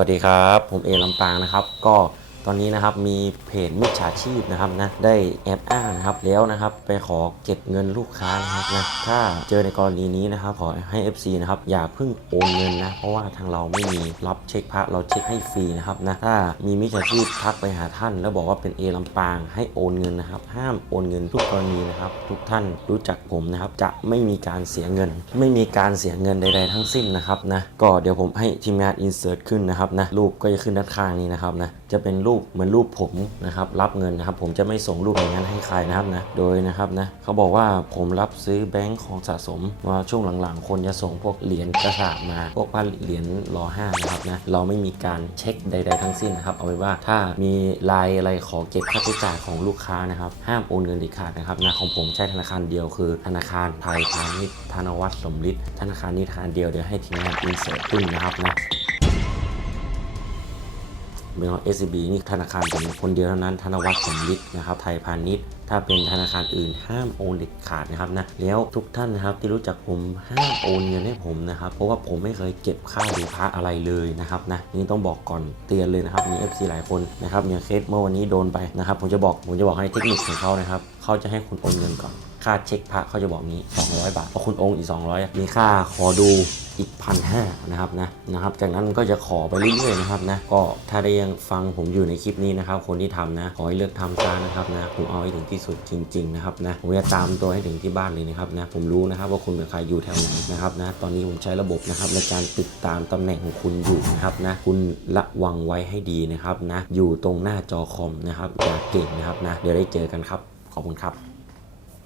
สวัสดีครับ ผมเอลำปางนะครับ ก็ ตอนนี้นะครับมีเพจมิจฉาชีพนะครับนะได้แอบอ้างนะครับแล้วนะครับไปขอเก็บเงินลูกค้านะครับนะถ้าเจอในกรณีนี้นะครับขอให้ FC นะครับอย่าเพิ่งโอนเงินนะเพราะว่าทางเราไม่มีรับเช็คพระเราเช็คให้ฟรีนะครับนะถ้ามีมิจฉาชีพทักไปหาท่าน แล้วบอกว่าเป็นเอลำปางให้โอนเงินนะครับ ห้ามโอนเงินทุกกรณีนะครับ ทุกท่านรู้จักผมนะครับ จะไม่มีการเสียเงิน ไม่มีการเสียเงินใด ๆ ทั้งสิ้นนะครับนะก็เดี๋ยวผมให้ทีมงานอินเสิร์ตขึ้นนะครับนะรูปก็จะขึ้นด้านข้างนี้นะครับนะจะเป็นรูปเหมือนรูปผมนะครับรับเงินนะครับ ผมจะไม่ส่งรูปอย่างนั้นให้ใครนะครับนะโดยนะครับนะเขาบอกว่าผมรับซื้อแบงค์ของสะสมมาช่วงหลังๆ คนจะส่งพวกเหรียญกระสาบมาพวกพันเหรียญรอห้านะครับนะเราไม่มีการเช็คใด ๆ ทั้งสิ้นนะครับ เอาไว้ว่าถ้ามีลายอะไรขอเก็บค่าใช้จ่ายของลูกค้านะครับ ห้ามโอนเงินเด็ดขาดนะครับนะของผมใช้ธนาคารเดียวคือ ธนาคารไทยพาณิชย์ธนวัฒน์สมฤทธิ์ธนาคารนี้ธนาคารเดียวเดี๋ยวให้ทีมงานอินเสิร์ตขึ้นนะครับนะ เป็นของ SCB นี่ธนาคารผมคนเดียวเท่านั้น ธนวัฒน์สมฤทธิ์นะครับ ไทยพาณิชย์ ถ้าเป็นธนาคารอื่นห้ามโอนเด็ดขาดนะครับนะ แล้วทุกท่านนะครับที่รู้จักผมห้ามโอนเงินให้ผมนะครับ เพราะว่าผมไม่เคยเก็บค่าดูพระอะไรเลยนะครับนะ นี่ต้องบอกก่อนเตือนเลยนะครับ มี FC หลายคนนะครับอย่างเคสเมื่อวันนี้โดนไปนะครับ ผมจะบอกผมจะบอกให้เทคนิคของเขานะครับ เขาจะให้คุณโอนเงินก่อน ค่าเช็คพระเขาจะบอกนี้ 200 บาท พอคุณโอนอีก 200 มีค่าขอดูอีกพันห้านะครับนะนะครับ จากนั้นก็จะขอไปเรื่อยๆนะครับนะก็ถ้าได้ยังฟังผมอยู่ในคลิปนี้นะครับ คนที่ทำนะ ขอให้เลือกทำซะนะครับนะผมเอาให้ถึงที่สุดจริง ๆ นะครับนะผมจะตามตัวให้ถึงที่บ้านเลยนะครับนะผมรู้นะครับว่าคุณเป็นใครอยู่แถวไหนนะครับนะตอนนี้ผมใช้ระบบนะครับในการติดตามตำแหน่งของคุณอยู่นะครับนะคุณระวังไว้ให้ดีนะครับนะอยู่ตรงหน้าจอคอมนะครับอย่าเก่งนะครับนะเดี๋ยวได้เจอกันครับขอบคุณครับ